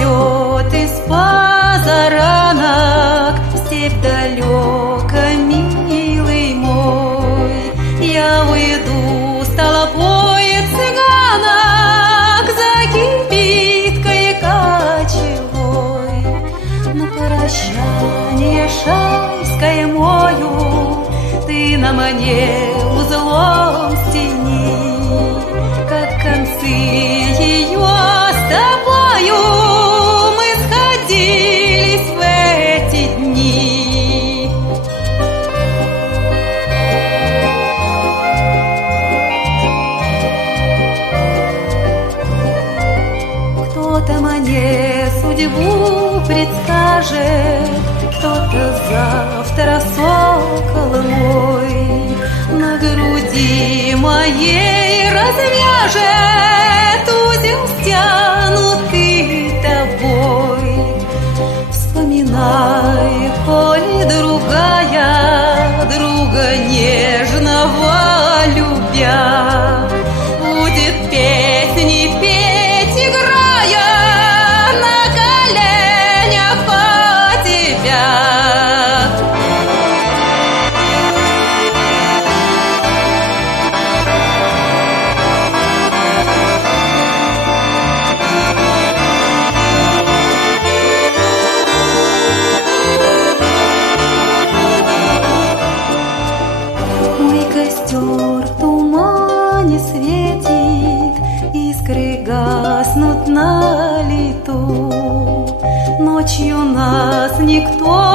ждет из позаранок степь далеко, милый мой. Я уйду с толпой цыганок за кибиткой кочевой. На прощание шайское мою ты на мне узлом стяни, как концы ее с тобою мы сходились в эти дни. Кто-то мне судьбу предскажет, кто-то завтра сокол мой на груди моей развяжет узел, стянутый тобой. Вспоминай, коли другая друга нежного любя будет песни петь, играя на коленях по тебя. Костер в тумане светит, искры гаснут на лету. Ночью нас никто